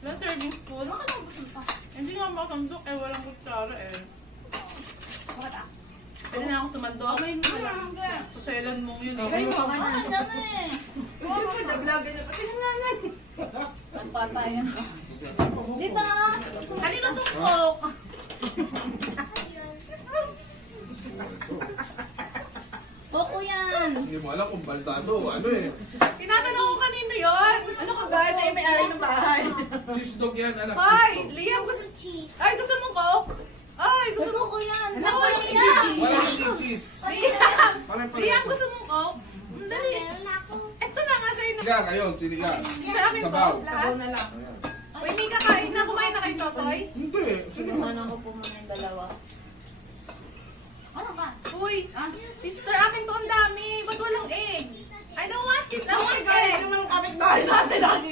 Ilang serving spoon? Baka naubos pa. Hindi nga makasandok eh, walang kutsara eh. Bakit ah? Pwede na ako sumandok. Okay na. Suselan mo yun. Ay, mo. Ay, naman eh. Siyempre, na-vlogger na. Pati nanay. Ang patayan. Dito! Kanino tong coke? Boko yan! Hindi mo alam kung baldado o ano eh. Tinatanong ko kanino yun. Ano ka ba? Siya may ari ng bahay. Cheese dog yan, anak. Hoy! Liam, gusto... Ay, gusto mong coke? Ay, gusto mo... Boko yan! Anak, Boko walang yan! Wala nang cheese. Liam! Pare-pare. Liam, gusto mong coke? Dali. Ito na nga sa'yo. Sinigang, ayun, sinigang. Sa akin to, Sabaw. lahat. Sabaw na lang. Ayan. Uy, may kakain na. Kumain na kay Totoy? Hindi, sinigang. Ano ko po muna yung dalawa. Ano ka? Uy, sister, akin to ang dami. Ba't walang egg? I don't want this. I Oh my want God, egg. ano naman ang kapit bahay natin? Lagi